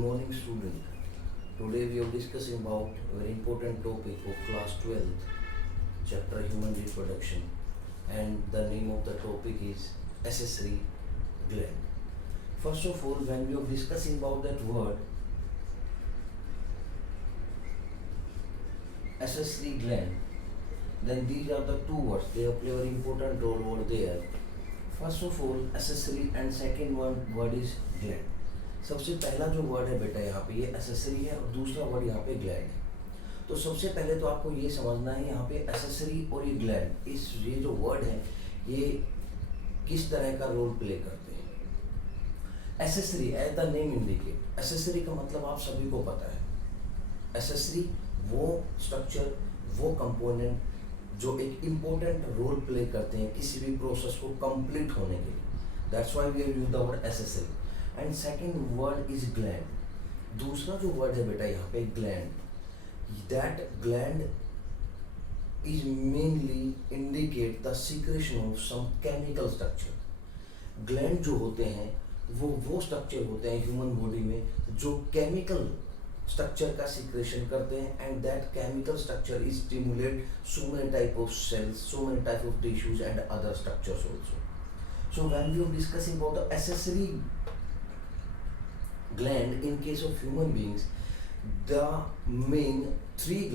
morning, student. Today we are discussing about a very important topic of class 12th, chapter human reproduction, and the name of the topic is accessory gland. First of all, when we are discussing about that word accessory gland, then these are the two words. They play a very important role over there. First of all, accessory, and second one word is gland. सबसे पहला जो word है बेटा यहाँ पे ये accessory है और दूसरा वर्ड यहाँ पे ग्लैंड है। तो सबसे पहले तो आपको ये समझना है यहाँ पे एसेसरी और ये ग्लैंड, ये जो वर्ड है ये किस तरह का रोल प्ले करते हैं। Accessory as the name indicate, accessory का मतलब आप सभी को पता है। एसेसरी वो स्ट्रक्चर, वो कंपोनेंट जो एक इम्पोर्टेंट रोल प्ले करते हैं किसी भी प्रोसेस को कंप्लीट होने के लिए। That's why we have used the word accessory. And second word is gland. दूसरा जो वर्ड है बेटा यहाँ पे gland, that gland is mainly indicate the secretion of some chemical structure. Gland जो होते हैं वो स्ट्रक्चर होते हैं ह्यूमन बॉडी में जो केमिकल स्ट्रक्चर का सीक्रेशन करते हैं, and that chemical structure is stimulate so many type of cells, so many type of tissues and other structures also. So when we are discussing about the accessory gland in case of human beings, the main three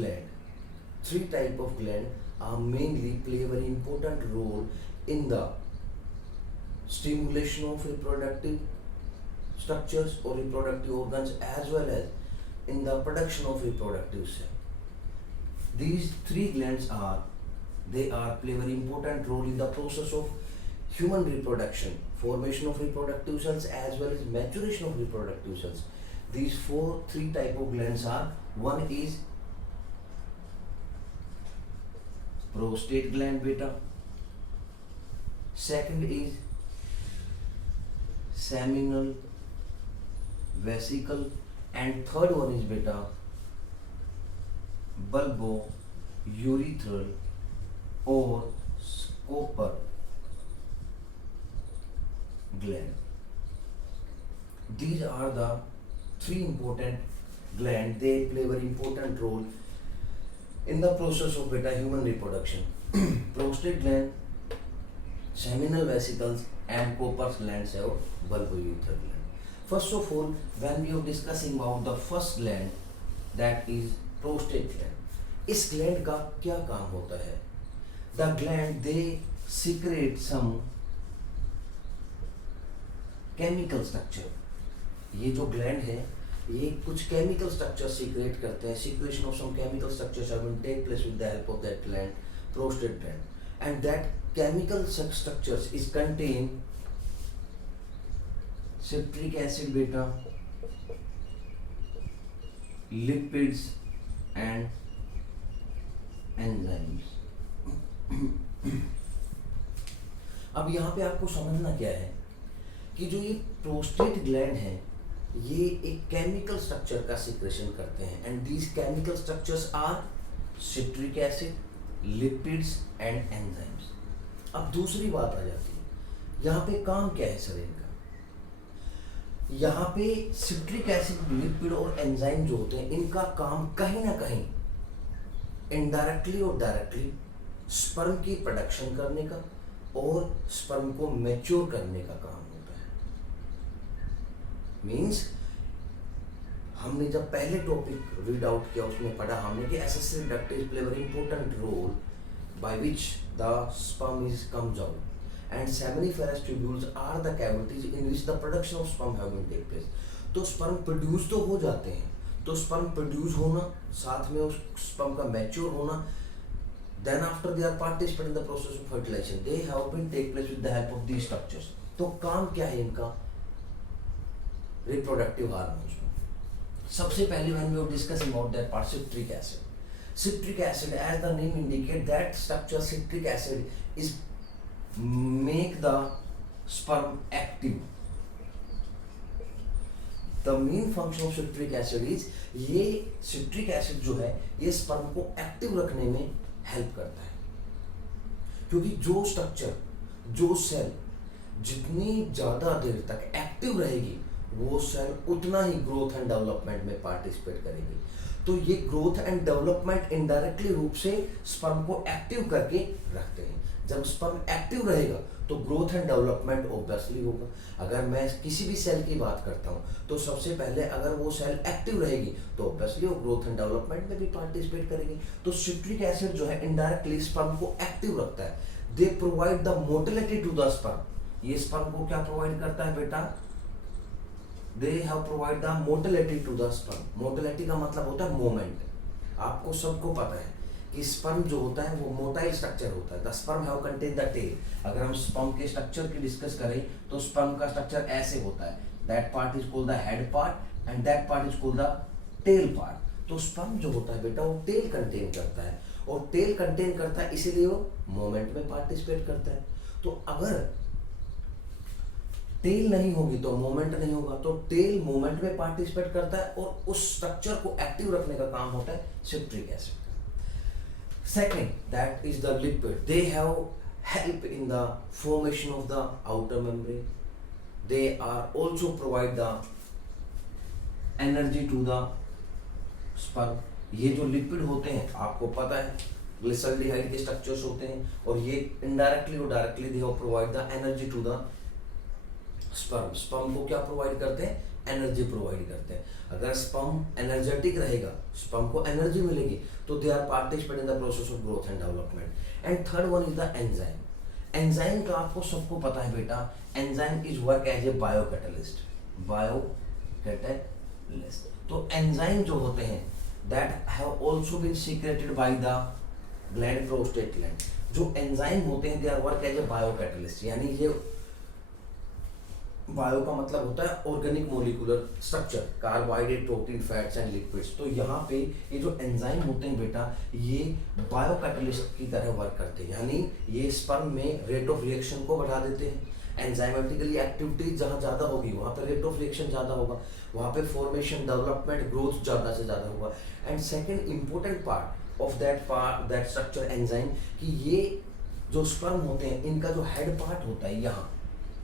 type of gland are mainly play a very important role in the stimulation of reproductive structures or reproductive organs as well as in the production of reproductive cell. These three glands play very important role in the process of human reproduction, formation of reproductive cells as well as maturation of reproductive cells. These three type of glands are, one is prostate gland beta, second is seminal vesicle, and third one is beta bulbourethral or Cooper gland. These are the three important glands. They play very important role in the process of beta human reproduction. Prostate gland, seminal vesicles, and Cooper's glands or bulbourethral gland. First of all, when we are discussing about the first gland, that is prostate gland. इस gland का क्या काम होता है? The gland they secrete some chemical structure. ये जो gland है ये कुछ केमिकल स्ट्रक्चर सीक्रेट करते हैं। Secretion of some chemical structures are going to take place with the help of that gland, prostate gland, and that chemical structures is contain citric acid beta, lipids and enzymes. अब यहाँ पे आपको समझना क्या है कि जो ये प्रोस्टेट ग्लैंड है ये एक केमिकल स्ट्रक्चर का सीक्रेशन करते हैं, and these chemical structures are citric acid, lipids and enzymes. अब दूसरी बात आ जाती है, यहाँ पे काम क्या है शरीर का? यहाँ पे सिट्रिक एसिड, लिपिड और एंजाइम जो होते हैं इनका काम कहीं ना कहीं इनडायरेक्टली और डायरेक्टली स्पर्म की प्रोडक्शन करने का और स्पर्म को मैच्योर करने का काम होता है। मींस हमने जब पहले टॉपिक रीड आउट किया उसमें पढ़ा हमने कि accessory duct is play very important role by which the sperm is comes out, and seminiferous tubules are the cavities in which the production of sperm have been take place. तो sperm produce तो हो जाते हैं, तो sperm produce होना साथ में उस sperm का mature होना, then after they are participate in the process of fertilization, they have been take place with the help of these structures. तो काम क्या है इनका? reproductive hormones. सबसे पहले when we are discussing about that part, citric acid. Citric acid, as the name indicate, that structure citric acid is make the sperm active. The main function of citric acid is ये citric acid जो है ये sperm को active रखने में help करता है, क्योंकि जो structure, जो cell जितनी ज़्यादा देर तक active रहेगी वो सेल उतना ही ग्रोथ एंड डेवलपमेंट में पार्टिसिपेट करेगी। तो ये ग्रोथ एंड डेवलपमेंट इनडायरेक्टली रूप से स्पर्म को एक्टिव करके रखते हैं। जब स्पर्म एक्टिव रहेगा तो ग्रोथ एंड डेवलपमेंट ऑब्वियसली होगा। अगर मैं किसी भी सेल की बात करता हूँ तो सबसे पहले अगर वो सेल एक्टिव रहेगी तो ऑब्वियसली वो ग्रोथ एंड डेवलपमेंट में भी पार्टिसिपेट करेगी। तो सिट्रिक एसिड जो है इनडायरेक्टली स्पर्म को एक्टिव रखता है। They provide the motility to the sperm. ये स्पर्म को क्या प्रोवाइड करता है बेटा? They have provide the motility to the sperm. Motility का मतलब होता है मोमेंट। आपको सबको पता है कि स्पर्म जो होता है वो मोटाइल स्ट्रक्चर होता है। The sperm have contain the tail. अगर हम स्पर्म के स्ट्रक्चर की डिस्कस करें तो स्पर्म का स्ट्रक्चर ऐसे होता है। That part is called the head part and that part is called the tail part. तो स्पर्म जो होता है बेटा वो टेल कंटेन करता है, और टेल कंटेन करता है इसीलिए वो मोमेंट में पार्टिसिपेट करता है। तो अगर टेल नहीं होगी तो मोमेंट नहीं होगा। तो टेल मोमेंट में पार्टिसिपेट करता है और उस स्ट्रक्चर को एक्टिव रखने का काम होता है citric acid. Second, that is the lipid. They have help in the formation of the outer membrane. They are also provide the energy to the sperm. ये जो लिपिड होते हैं आपको पता है ग्लिसरॉल्डिहाइड के स्ट्रक्चर्स होते हैं, और ये इनडायरेक्टली और directly they provide the energy to the sperm. Sperm को क्या प्रोवाइड करते हैं? एनर्जी प्रोवाइड करते हैं। अगर स्पर्म एनर्जेटिक रहेगा, स्पर्म को एनर्जी मिलेगी, तो they are participate in the process of growth and development. And third one is the enzyme. Enzyme का आपको सबको पता है बेटा, enzyme is work as a biocatalyst. Biocatalyst. तो एंजाइम जो होते हैं that have also been secreted by the gland, prostate gland. जो एंजाइम होते हैं they are work as a biocatalyst, यानी ये बायो का मतलब होता है organic molecular structure, carbohydrate, protein, fats and lipids. तो यहाँ पे ये जो एंजाइम होते हैं बेटा ये बायोकैटलिस्ट की तरह वर्क करते हैं, यानी ये स्पर्म में रेट ऑफ रिएक्शन को बढ़ा देते हैं। एंजाइमेटिकली एक्टिविटी जहाँ ज़्यादा होगी वहाँ पे रेट ऑफ रिएक्शन ज़्यादा होगा, वहाँ पे फॉर्मेशन, डेवलपमेंट, ग्रोथ ज़्यादा से ज़्यादा होगा। And second important part of that structure enzyme, कि ये जो स्पर्म होते हैं इनका जो हेड पार्ट होता है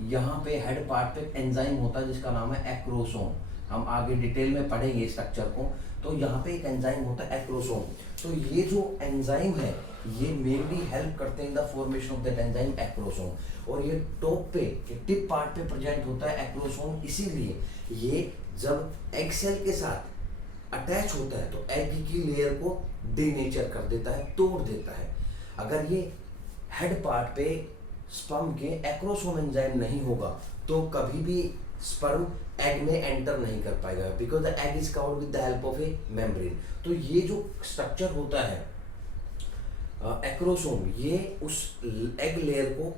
यहाँ पे हेड पार्ट पे एंजाइम होता है जिसका नाम है एक्रोसोम। हम आगे डिटेल में पढ़ेंगे स्ट्रक्चर को। तो यहाँ पे एक एंजाइम होता है एक्रोसोम। तो ये जो एंजाइम है ये मेनली हेल्प करते हैं in the formation of that enzyme acrosome, और ये टॉप पे टिप पार्ट पे प्रेजेंट होता है एक्रोसोम। इसीलिए ये जब एग सेल के साथ अटैच होता है तो एग की लेयर को डीनेचर कर देता है, तोड़ देता है। अगर ये हेड पार्ट पे स्पर्म के एक्रोसोम एंजाइम नहीं होगा तो कभी भी स्पर्म एग में एंटर नहीं कर पाएगा, because the egg is covered with the help of A membrane. तो ये जो स्ट्रक्चर होता है एक्रोसोम, ये उस एग लेयर को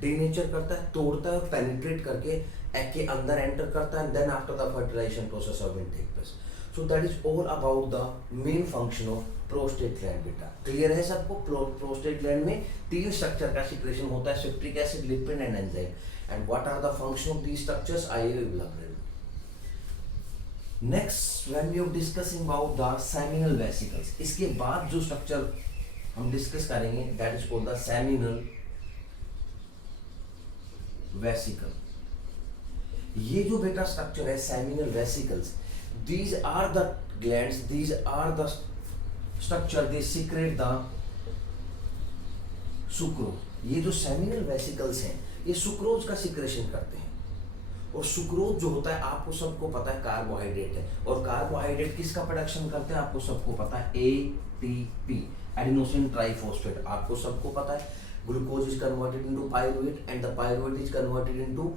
डीनेचर करता है, तोड़ता है और पेनिट्रेट करके एग के अंदर एंटर करता है। Then after the fertilization process of take place. So that is all about the main function of prostate gland बेटा। क्लियर है सबको? प्रोस्टेट ग्लैंड में तीन स्ट्रक्चर का सिक्रेशन होता है, citric acid, lipid and enzyme. And what are the function of these structures I will elaborate. Next, when we are discussing about the seminal vesicles, इसके बाद जो स्ट्रक्चर हम डिस्कस करेंगे that is called the seminal vesicle. ये जो बेटा structure है seminal vesicles, these are the glands, these are the structure, they secrete the sucrose. ये जो सेमिनल वेसिकल्स हैं ये सुक्रोज का सिक्रेशन करते हैं, और सुक्रोज जो होता है आपको सबको पता है कार्बोहाइड्रेट है, और कार्बोहाइड्रेट किसका प्रोडक्शन करते हैं आपको सबको पता है? ATP, adenosine triphosphate. आपको सबको पता है glucose is converted into pyruvate and the pyruvate is converted into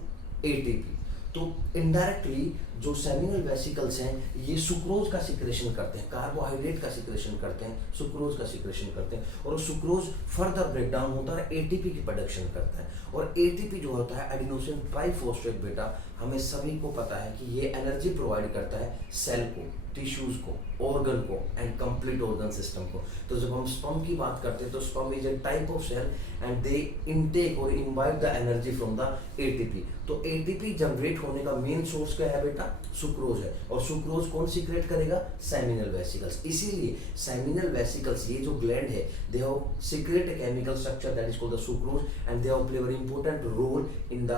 ATP. तो इनडायरेक्टली जो सेमिनल वेसिकल्स हैं ये सुक्रोज का सिक्रेशन करते हैं, कार्बोहाइड्रेट का सिक्रेशन करते हैं, सुक्रोज का सिक्रेशन करते हैं, और सुक्रोज फर्दर ब्रेकडाउन होता है, एटीपी की प्रोडक्शन करता है। और एटीपी जो होता है एडिनोसिन ट्राइफॉस्फेट बेटा, हमें सभी को पता है कि ये एनर्जी प्रोवाइड करता है सेल को, टिश्यूज को, ऑर्गन को एंड कंप्लीट ऑर्गन सिस्टम को। तो जब हम स्पर्म की बात करते हैं तो sperm is a type of cell and they intake और invite the energy from the ATP. तो एटीपी जनरेट होने का मेन सोर्स क्या है बेटा? सुक्रोज है, और सुक्रोज कौन सीक्रेट करेगा? Seminal vesicles. इसीलिए सेमिनल वेसिकल्स, ये जो ग्लैंड है, they have secrete a chemical structure that is called the sucrose and they have play very important role in the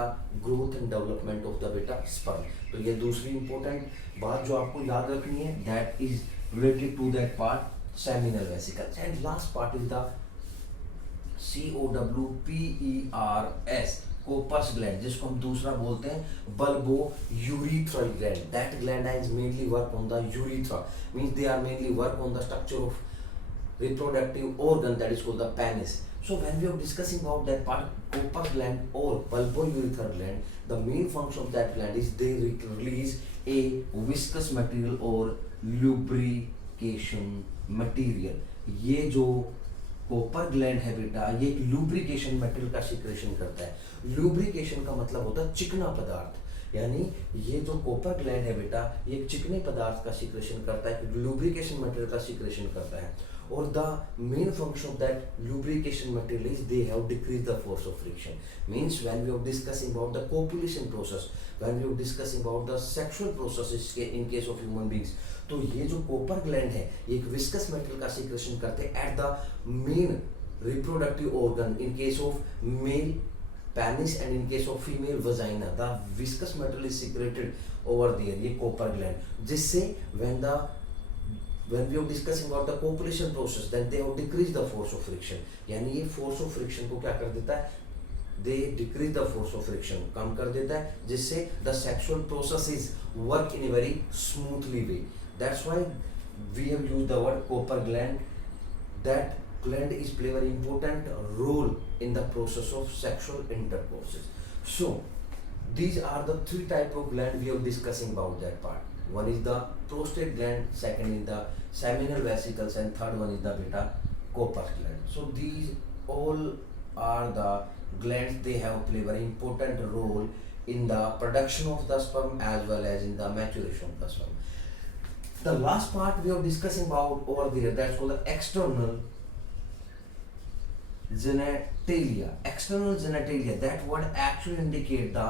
growth and development of the बेटा sperm. तो ये दूसरी important बात जो आपको याद रखनी है, that is related to that part seminal vesicles. And last part is the COWPERS, Cowper's gland, जिसको हम दूसरा बोलते हैं bulbourethral gland. That gland is mainly work on the urethra, means they are mainly work on the structure of reproductive organ, that is called the penis. So when we are discussing about that part, corpus gland or bulbourethral gland, the main function of that gland is they release a viscous material or lubrication material. ये जो कोपर gland है बेटा, ये एक lubrication material का secretion करता है। Lubrication का मतलब होता है चिकना पदार्थ, यानी ये जो कोपर ग्लैंड है बेटा, ये एक चिकने पदार्थ का सिक्रेशन करता है, लुब्रिकेशन मटेरियल का सिक्रेशन करता है। और the main function of that lubrication material is they have decrease the force of friction. Means when we are discussing about the copulation process, when we are discussing about the sexual processes in case of human beings, तो ये जो कोपर gland है ये एक viscous material का secretion करते हैं at the main reproductive organ in case of male penis and in case of female vagina, the viscous material is secreted over there, ये कोपर ग्लैंड, जिससे when we are discussing about the copulation process, then they have decreased the force of friction, यानी ये force of friction को क्या कर देता है, they decrease the force of friction, कम कर देता है, जिससे the sexual process is work in a very smoothly way. That's why we have used the word copper gland. That gland is play very important role in the process of sexual intercourses. So these are the three type of gland we are discussing about that part. One is the prostate gland, second is the seminal vesicles, and third one is the beta corpus gland. So these all are the glands, they have play very important role in the production of the sperm as well as in the maturation of the sperm. The last part we are discussing about over there, that's called the external genitalia. External genitalia, that word actually indicate the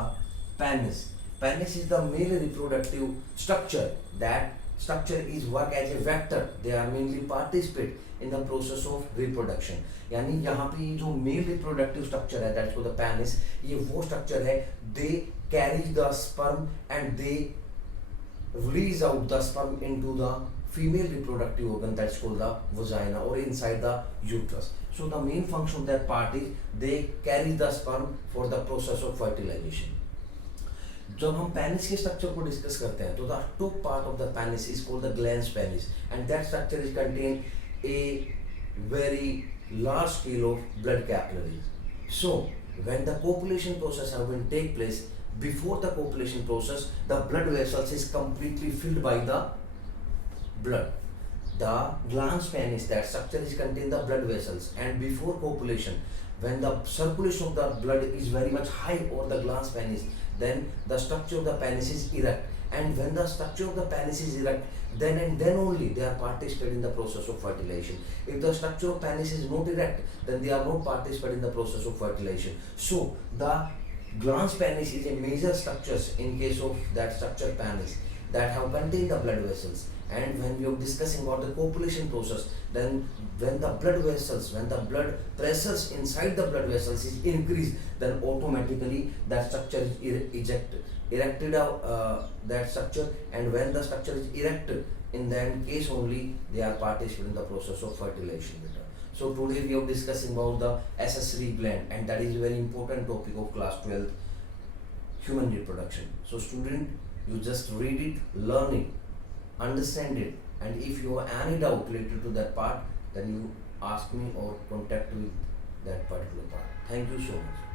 penis. Penis is the male reproductive structure. That structure is work as a vector. They are mainly participate in the process of reproduction. यानी यहाँ पे जो male reproductive structure है, that's called the penis, ये वो structure है, they carry the sperm and they release out the sperm into the female reproductive organ, that's called the vagina, or inside the uterus. So the main function of that part is they carry the sperm for the process of fertilization. जब हम penis के structure को discuss करते हैं तो the top part of the penis is called the glans penis, and that structure is contain a very large scale of blood capillaries. So when the copulation process have been take place, before the copulation process the blood vessels is completely filled by the blood. The glans penis, that structure is contain the blood vessels, and before copulation when the circulation of the blood is very much high over the glans penis, then the structure of the penis is erect, and when the structure of the penis is erect, then and then only they are participating in the process of fertilization. If the structure of penis is not erect, then they are not participating in the process of fertilization. So the glans penis is a major structures in case of that structure penis that have contained the blood vessels. And when we are discussing about the copulation process, then when the blood vessels, when the blood pressures inside the blood vessels is increased, then automatically that structure is erected that structure, and when the structure is erected, in that case only they are participating in the process of fertilization. So today we are discussing about the accessory gland, and that is a very important topic of class 12 human reproduction. So student, you just read it, learn it, understand it, and if you have any doubt related to that part, then you ask me or contact with that particular part. Thank you so much.